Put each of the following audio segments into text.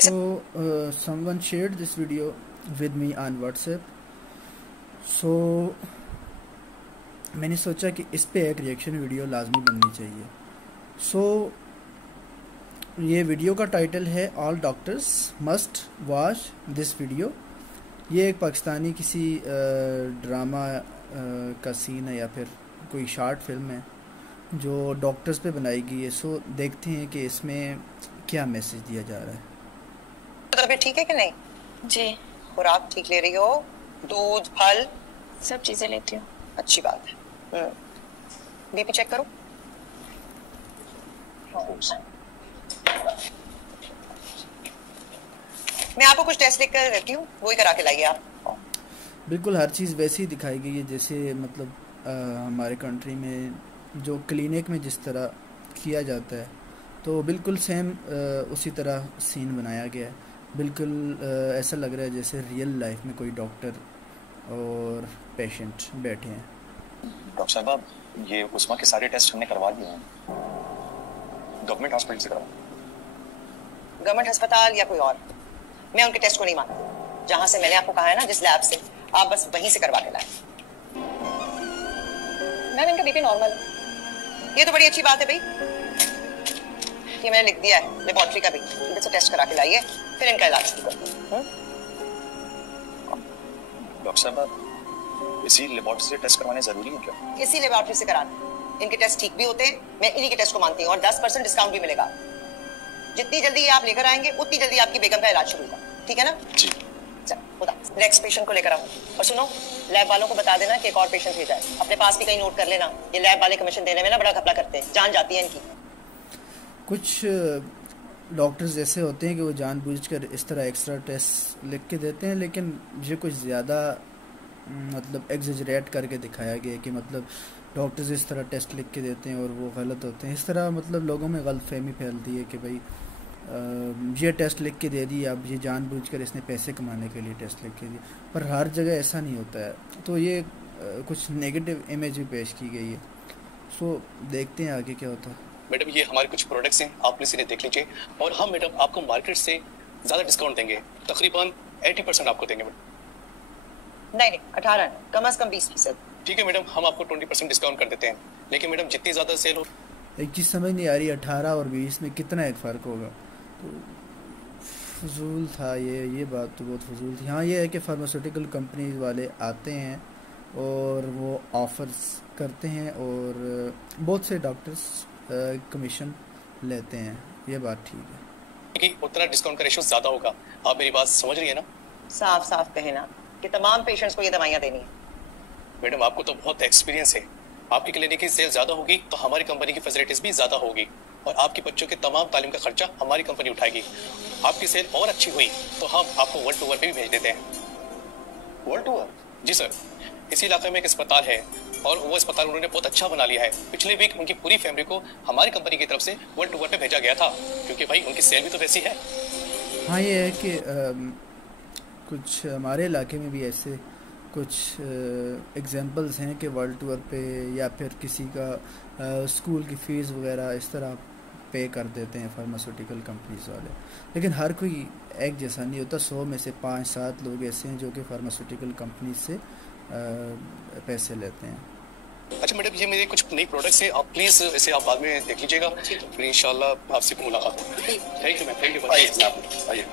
So, someone shared this video with me on WhatsApp. So, मैंने सोचा कि इस पे एक रिएक्शन वीडियो लाजमी बननी चाहिए. So, ये वीडियो का टाइटल है all doctors must watch this video. ये एक पाकिस्तानी किसी ड्रामा का सीन है या फिर कोई शॉर्ट फिल्म है जो डॉक्टर्स पे बनाई गई है. सो देखते हैं कि इसमें क्या मैसेज दिया जा रहा है. तबीयत ठीक है कि नहीं? जी. खुराक ठीक ले रही हो? दूध, फल, सब चीजें लेती हूँ. अच्छी बात है. बीपी चेक करो. मैं आपको कुछ टेस्ट लिख कर देती हूँ, वही करा के लाइए आप. बिल्कुल हर चीज़ वैसे ही दिखाई गई है जैसे मतलब हमारे कंट्री में जो क्लिनिक में जिस तरह किया जाता है तो बिल्कुल सेम उसी तरह सीन बनाया गया है. बिल्कुल ऐसा लग रहा है जैसे रियल लाइफ में कोई डॉक्टर और पेशेंट बैठे हैं. डॉक्टर साहब, ये उस्मा के सारे टेस्ट हमने करवा दिए हैं. गवर्नमेंट हॉस्पिटल से करवा. गवर्नमेंट अस्पताल या कोई और, मैं उनके टेस्ट को नहीं मानती. जहां से मैंने आपको कहा है ना, जिस लैब से, आप बस वहीं से करवा के लाए. मैम, इनका बीपी नॉर्मल है. ये तो बड़ी अच्छी बात है भाई. ये मैंने लिख दिया है लेबोरेटरी का भी, इधर से टेस्ट करा के लाइए, फिर इनका इलाज शुरू करते हैं. डॉक्टर साहब, इसी लेबोरेटरी से टेस्ट करवाने जरूरी है क्या? इसी लेबोरेटरी से कराना. इनके टेस्ट ठीक भी होते हैं, मैं इन्हीं के टेस्ट को मानती हूँ, और 10% डिस्काउंट भी मिलेगा. जितनी जल्दी ये आप लेकर आएंगे उतनी जल्दी आपकी बेगम का इलाज शुरू होगा. ठीक है ना? जी. नेक्स्ट पेशेंट को लेकर आओ. और सुनो, लैब वालों को बता देना कि एक और पेशेंट भेजा है. अपने पास भी कहीं नोट कर लेना. ये लैब वाले कमीशन देने में ना बड़ा घपला करते हैं, जान जाती है इनकी. कुछ डॉक्टर्स ऐसे होते हैं कि वो जानबूझकर इस तरह एक्स्ट्रा टेस्ट लिख के देते हैं, लेकिन ये कुछ ज़्यादा मतलब एग्जेजरेट करके दिखाया गया कि मतलब डॉक्टर्स इस तरह टेस्ट लिख के देते हैं और वो गलत होते हैं. इस तरह मतलब लोगों में गलतफहमी फैलती है कि भाई ये टेस्ट लिख के दे दी, अब ये जानबूझकर इसने पैसे कमाने के लिए टेस्ट लिख के दी. पर हर जगह ऐसा नहीं होता है. तो ये कुछ नेगेटिव इमेज भी पेश की गई है. सो देखते हैं आगे क्या होता है. मैडम, ये हमारे कुछ प्रोडक्ट्स हैं, आप प्लीज इन्हें देख लीजिए. और हम मैडम आपको मार्केट से ज़्यादा डिस्काउंट देंगे, तकरीबन 80% आपको देंगे मैडम. नहीं, 18, कम से कम 20%. ठीक है मैडम, हम आपको 20% डिस्काउंट कर देते हैं. लेकिन मैडम जितनी ज़्यादा सेल हो. एक चीज़ समझ नहीं आ रही, 18 और 20 में कितना एक फ़र्क होगा. तो फजूल था ये बात तो बहुत फजूल थी. हाँ, ये है कि फार्मास्यूटिकल कंपनीज वाले आते हैं और वो ऑफर्स करते हैं और बहुत से डॉक्टर्स कमीशन लेते हैं. ये बात ठीक है कि उतना डिस्काउंट का रेशो ज़्यादा होगा. आप मेरी बात समझ रही है ना? साफ साफ कहे ना कि तमाम पेशेंट्स को ये दवाइयाँ देनी है. मैडम, आपको तो बहुत एक्सपीरियंस है. आपकी क्लिनिक की सेल ज़्यादा होगी तो हमारी कंपनी की फैसिलिटीज़ भी ज़्यादा होगी, और आपके बच्चों के तमाम तालीम का खर्चा हमारी कंपनी उठाएगी. आपकी सेल और अच्छी हुई तो हम आपको वर्ल्ड टूर पे भी भेज देते हैं. World tour? जी सर. इसी इलाके में एक अस्पताल है और वो अस्पताल उन्होंने बहुत अच्छा बना लिया है. पिछले वीक उनकी पूरी फैमिली को हमारी कंपनी की तरफ से वर्ल्ड टूर पे भेजा गया था, क्योंकि भाई उनकी सेल भी तो वैसी है. हाँ, ये है कि कुछ हमारे इलाके में भी ऐसे कुछ एग्जांपल्स हैं कि वर्ल्ड टूर पे या फिर किसी का स्कूल की फ़ीस वगैरह इस तरह पे कर देते हैं फार्मास्यूटिकल कंपनीज वाले. लेकिन हर कोई एक जैसा नहीं होता. 100 में से 5-7 लोग ऐसे हैं जो कि फार्मास्यूटिकल कंपनी से पैसे लेते हैं. अच्छा मैडम, ये मेरे कुछ नई प्रोडक्ट्स हैं, आप प्लीज़ इसे आप बाद में देख लीजिएगा. फिर इंशाल्लाह आपसे मुलाकात होगी. Thank you ma'am. Thank you. आइए.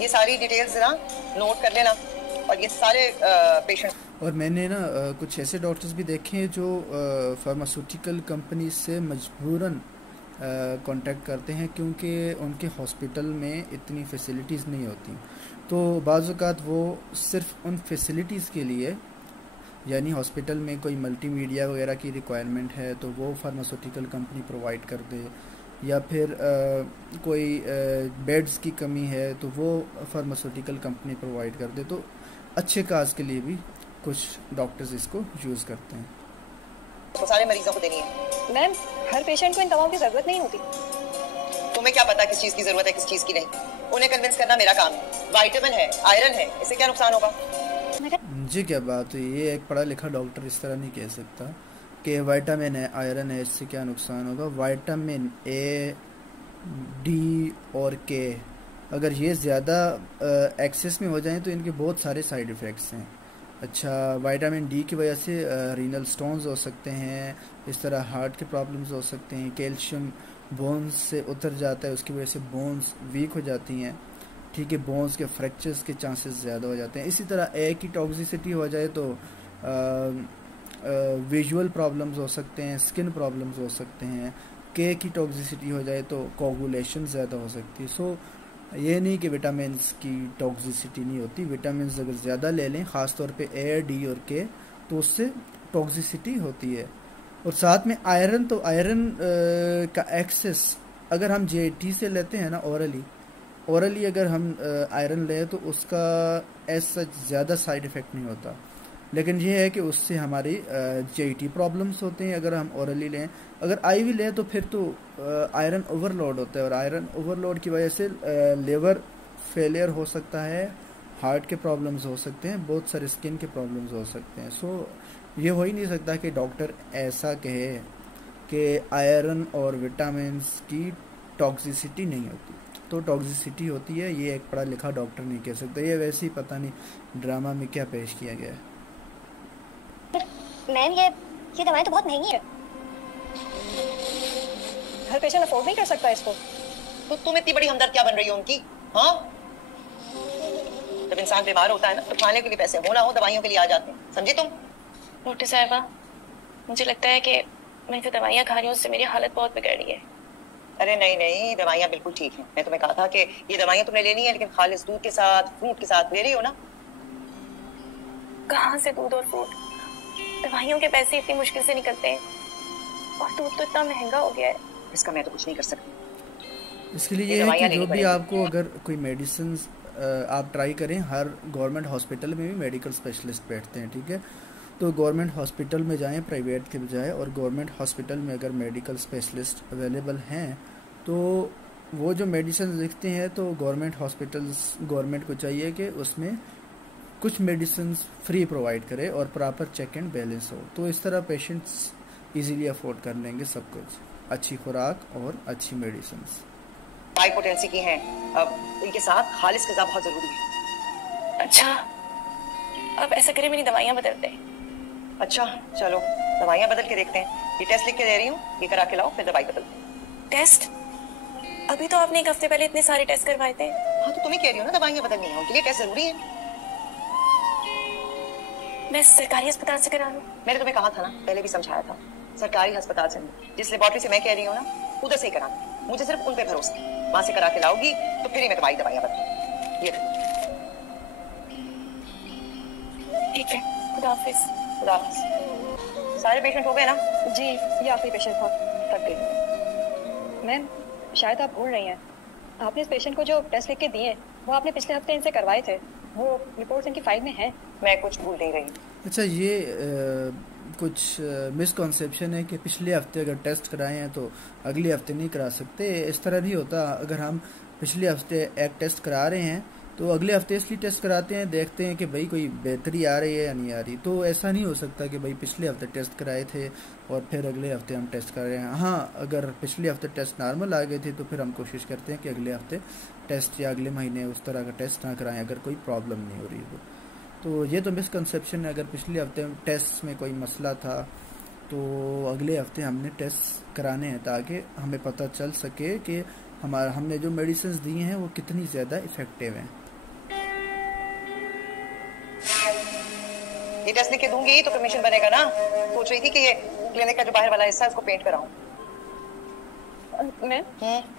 ये सारी डिटेल्स ना नोट कर लेना. और ये सारे पेशेंट. और मैंने ना कुछ ऐसे डॉक्टर्स भी देखे हैं जो फार्मास्यूटिकल कंपनी से मजबूरन कांटेक्ट करते हैं क्योंकि उनके हॉस्पिटल में इतनी फैसिलिटीज़ नहीं होती. तो बाज़ औक़ात वो सिर्फ उन फैसिलिटीज़ के लिए, यानी हॉस्पिटल में कोई मल्टीमीडिया वगैरह की रिक्वायरमेंट है तो वो फार्मास्यूटिकल कंपनी प्रोवाइड कर दे, या फिर कोई बेड्स की कमी है तो वो फार्मास्यूटिकल कंपनी प्रोवाइड कर दे. तो अच्छे काज के लिए भी कुछ डॉक्टर्स इसको यूज़ करते हैं. तो सारे मरीजों को देनी है. मैम, हर पेशेंट को इन दवाओं की जरूरत नहीं होती. तुम्हें क्या पता किस चीज़ की जरूरत है, किस चीज़ की नहीं? उन्हें कन्विंस करना मेरा काम है. विटामिन है, आयरन है, इससे क्या नुकसान होगा? जी क्या बात है. ये एक पढ़ा लिखा डॉक्टर इस तरह नहीं कह सकता कि विटामिन है, आयरन है, इससे क्या नुकसान होगा. विटामिन ए डी और के, अगर ये ज़्यादा एक्सेस में हो जाएं तो इनके बहुत सारे साइड इफ़ेक्ट्स हैं। अच्छा, विटामिन डी की वजह से रीनल स्टोन्स हो सकते हैं, इस तरह हार्ट के प्रॉब्लम्स हो सकते हैं, कैल्शियम बोन्स से उतर जाता है, उसकी वजह से बोन्स वीक हो जाती हैं, ठीक है, बोन्स के फ्रैक्चर्स के चांसेस ज़्यादा हो जाते हैं। इसी तरह ए की टॉक्सिसिटी हो जाए तो विजुअल प्रॉब्लम्स हो सकते हैं, स्किन प्रॉब्लम्स हो सकते हैं। के की टॉक्सिसिटी हो जाए तो कोगुलेशन ज़्यादा हो सकती है। सो ये नहीं कि विटामिन्स की टॉक्सिसिटी नहीं होती, विटामिन्स अगर ज़्यादा ले लें, ख़ास तौर पे ए, डी और के, तो उससे टॉक्सिसिटी होती है। और साथ में आयरन, तो आयरन का एक्सेस अगर हम जेटी से लेते हैं ना, औरली अगर हम आयरन लें तो उसका एज सच ज़्यादा साइड इफ़ेक्ट नहीं होता, लेकिन ये है कि उससे हमारी जेटी प्रॉब्लम्स होते हैं अगर हम औरली लें। अगर आईवी लें तो फिर तो आयरन ओवरलोड होता है, और आयरन ओवरलोड की वजह से लिवर फेलियर हो सकता है, हार्ट के प्रॉब्लम्स हो सकते हैं, बहुत सारे स्किन के प्रॉब्लम्स हो सकते हैं। सो ये हो ही नहीं सकता कि डॉक्टर ऐसा कहे कि आयरन और विटामिन्स की टॉक्सिसिटी नहीं होती। तो टॉक्सिसिटी होती है, ये एक पढ़ा लिखा डॉक्टर नहीं कह सकता। ये वैसे ही पता नहीं ड्रामा में क्या पेश किया गया है। मैम ये दवाएं तो बहुत महंगी है, हर पेशेंट अफोर्ड नहीं कर सकता इसको। तो तुम इतनी बड़ी हमदर्द क्या बन रही हो उनकी? हाँ, जब इंसान बीमार होता है ना तो खाने के लिए पैसे हो ना हो दवाइयों के लिए आ जाते हैं, समझी तुम? डॉक्टर साहिबा, मुझे लगता है कि मैं जो दवाइयाँ खा रही हूँ उससे मेरी हालत बहुत बिगड़ रही है। अरे नहीं नहीं, दवाइयाँ बिल्कुल ठीक हैं। मैं तुम्हें कहा था कि ये दवाइयाँ तुमने लेनी है, लेकिन खालिस दूध के साथ, फ्रूट के साथ ले रही हो ना। कहाँ से दूध और फ्रूट? दवाइयों के पैसे इतनी मुश्किल से निकलते हैं, और दूध तो इतना महंगा हो गया है। इसका मैं तो कुछ नहीं कर सकती। इसके लिए ये है कि जो भी आपको अगर कोई मेडिसिन आप ट्राई करें, हर गवर्नमेंट हॉस्पिटल में भी मेडिकल स्पेशलिस्ट बैठते हैं, ठीक है, तो गवर्नमेंट हॉस्पिटल में जाएं प्राइवेट के बजाय, और गवर्नमेंट हॉस्पिटल में अगर मेडिकल स्पेशलिस्ट अवेलेबल हैं तो वो जो मेडिसिन लिखते हैं तो गवर्नमेंट को चाहिए कि उसमें कुछ मेडिसिन फ्री प्रोवाइड करे और प्रॉपर चेक एंड बैलेंस हो, तो इस तरह पेशेंट्स इजीली अफोर्ड कर लेंगे सब कुछ, अच्छी खुराक और अच्छी मेडिसिन। हाइपोटेंसी की हैं, अब इनके साथ खालिस ग़िज़ा बहुत ज़रूरी है। अच्छा, अब ऐसा करें मेरी दवाइयाँ बदल दें। अच्छा चलो, दवाइयाँ बदल के देखते हैं। ये टेस्ट लिख के दे रही हूँ, ये करा के लाओ, फिर दवाई बदलते हैं। टेस्ट? अभी तो आपने एक हफ्ते पहले इतने सारे टेस्ट करवाए थे। हाँ तो तुम ही कह रही हो ना दवाइयाँ बदलनी है, उनके लिए टेस्ट जरूरी है। मैं सरकारी अस्पताल से करा लूं? मैंने तुम्हें कहा था ना, पहले भी समझाया था, सरकारी अस्पताल से नहीं, जिस लेबोरेटरी से मैं कह रही हूँ ना उधर से ही करा। मुझे सिर्फ उन पे भरोसा है, वहां से करा के लाओगी तो फिर ही मैं तुम्हारी दवाइयाँ बदलूंगी। ये ठीक है, खुदा हाफिज। खुदा हाफिज। सारे पेशेंट हो गए ना? जी, ये आखिरी पेशेंट था। थक गई। मैम, शायद आप भूल रही हैं, आपने इस पेशेंट को जो टेस्ट लिख के दिए वो आपने पिछले हफ्ते इनसे करवाए थे, वो रिपोर्ट्स इनकी फाइल में है। मैं कुछ भूल नहीं रही। अच्छा, ये कुछ मिसकॉन्सेप्शन है कि पिछले हफ्ते अगर टेस्ट कराए हैं तो अगले हफ्ते नहीं करा सकते। इस तरह नहीं होता। अगर हम पिछले हफ्ते एक टेस्ट करा रहे हैं तो अगले हफ्ते इसलिए टेस्ट कराते हैं, देखते हैं कि भाई कोई बेहतरी आ रही है या नहीं आ रही। तो ऐसा नहीं हो सकता कि भाई पिछले हफ्ते टेस्ट कराए थे और फिर अगले हफ्ते हम टेस्ट कर रहे हैं। हाँ, अगर पिछले हफ्ते टेस्ट नॉर्मल आ गए थे तो फिर हम कोशिश करते हैं कि अगले हफ्ते टेस्ट या अगले महीने उस तरह का टेस्ट ना कराएं अगर कोई प्रॉब्लम नहीं हो रही हो। तो ये तो मिसकंसेप्शन है। अगर पिछले हफ्ते टेस्ट में कोई मसला था तो अगले हफ्ते हमने टेस्ट कराने हैं ताकि हमें पता चल सके कि हमने जो मेडिसिन दी हैं वो कितनी ज़्यादा इफ़ेक्टिव हैं। ये टेस्ट लिख के दूंगी तो कमीशन बनेगा ना। सोच रही थी कि ये क्लिनिक का जो बाहर वाला हिस्सा है उसको पेंट कराऊं। मैम,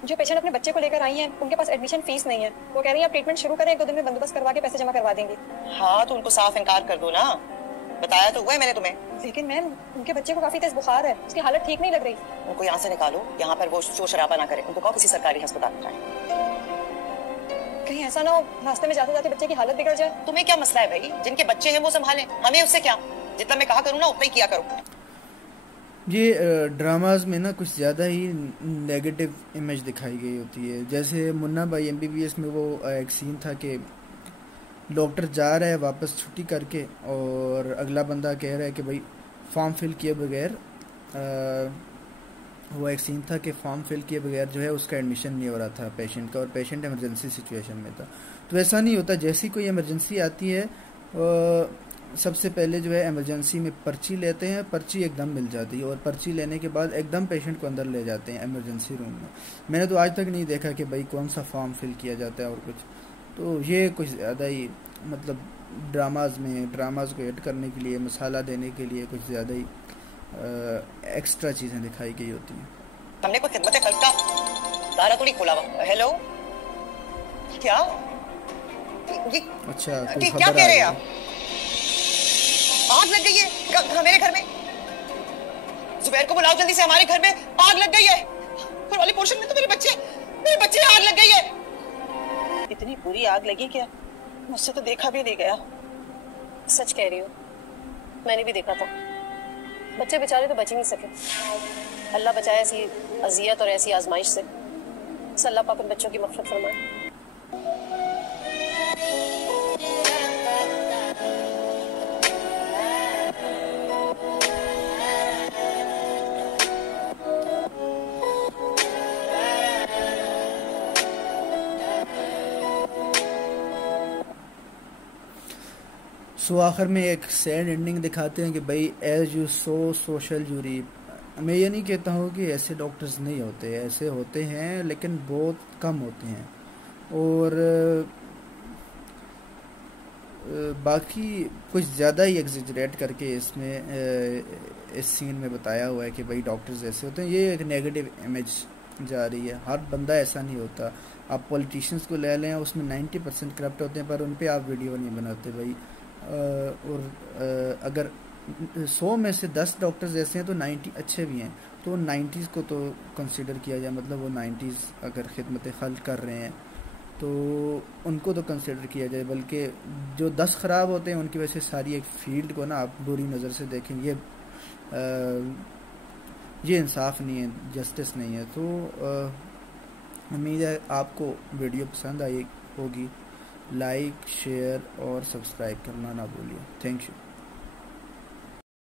जो पेशेंट अपने बच्चे को लेकर आई हैं उनके पास एडमिशन फीस नहीं है, वो कह रही हैं आप ट्रीटमेंट शुरू करें, 1-2 दिन में बंदोबस्त करवा के पैसे जमा करवा देंगी। हाँ तो उनको साफ इनकार कर दो ना, बताया तो हुआ है मैंने तुम्हें। लेकिन मैम, उनके बच्चे को काफी तेज बुखार है, उसकी हालत ठीक नहीं लग रही। उनको यहाँ से निकालो, यहाँ पर वो शोर शराबा ना करे। उनको कहो किसी सरकारी अस्पताल में जाए। कहीं ऐसा ना हो रास्ते में जाते जाते बच्चे की हालत बिगड़ जाए। तुम्हें क्या मसला है भाई, जिनके बच्चे हैं वो संभालें, हमें उससे क्या। जितना मैं कहा करूँ ना उतना ही किया करो। ये ड्रामाज में ना कुछ ज़्यादा ही नेगेटिव इमेज दिखाई गई होती है। जैसे मुन्ना भाई MBBS में वो एक सीन था कि डॉक्टर जा रहा है वापस छुट्टी करके और अगला बंदा कह रहा है कि भाई फॉर्म फिल किए बगैर वो एक सीन था कि फॉर्म फिल किए बगैर जो है उसका एडमिशन नहीं हो रहा था पेशेंट का, और पेशेंट इमरजेंसी सिचुएशन में था। तो ऐसा नहीं होता, जैसी कोई इमरजेंसी आती है सबसे पहले जो है इमरजेंसी में पर्ची लेते हैं, पर्ची एकदम मिल जाती है, और पर्ची लेने के बाद एकदम पेशेंट को अंदर ले जाते हैं इमरजेंसी रूम में। मैंने तो आज तक नहीं देखा कि भाई कौन सा फॉर्म फिल किया जाता है और कुछ। तो ये कुछ ज़्यादा ही मतलब ड्रामाज को ऐड करने के लिए, मसाला देने के लिए कुछ ज़्यादा ही एक्स्ट्रा चीज़ें दिखाई गई होती हैं। हमने कोई खिदमत खल्क का दायरा तो नहीं खोला हुआ। हेलो, क्या ये अच्छा, क्या कह रहे हैं आप? आग लग गई है मेरे घर में। जुबैर को बुलाओ जल्दी से, हमारे घर में आग लग गई है। ऊपर वाले पोर्शन में तो मेरे बच्चे आग लग गई है। इतनी बुरी आग लगी क्या? मुझसे तो देखा भी नहीं गया। सच कह रही हो, मैंने भी देखा था। बच्चे बेचारे तो बच ही नहीं सके। अल्लाह बचाए ऐसी अजियत और ऐसी आजमाइश से। अल्लाह पाक उन बच्चों की मग़फ़िरत फरमाए। सो आखिर में एक सैड एंडिंग दिखाते हैं कि भाई as you sow so shall you reap. मैं ये नहीं कहता हूँ कि ऐसे डॉक्टर्स नहीं होते, ऐसे होते हैं लेकिन बहुत कम होते हैं। और बाकी कुछ ज़्यादा ही एग्जिजरेट करके इसमें इस सीन में बताया हुआ है कि भाई डॉक्टर्स ऐसे होते हैं। ये एक नेगेटिव इमेज जा रही है। हर बंदा ऐसा नहीं होता। आप पॉलिटिशियंस को ले लें, उसमें 90% करप्ट होते हैं, पर उन पे आप वीडियो नहीं बनाते भाई। और अगर 100 में से 10 डॉक्टर्स ऐसे हैं तो 90 अच्छे भी हैं, तो 90s को तो कंसीडर किया जाए। मतलब वो 90s अगर खिदमत खल्क कर रहे हैं तो उनको तो कंसीडर किया जाए, बल्कि जो 10 ख़राब होते हैं उनकी वजह से सारी एक फील्ड को ना आप बुरी नज़र से देखें। ये इंसाफ नहीं है, जस्टिस नहीं है। तो उम्मीद है आपको वीडियो पसंद आई होगी। लाइक, शेयर और सब्सक्राइब करना ना भूलिए। Thank you.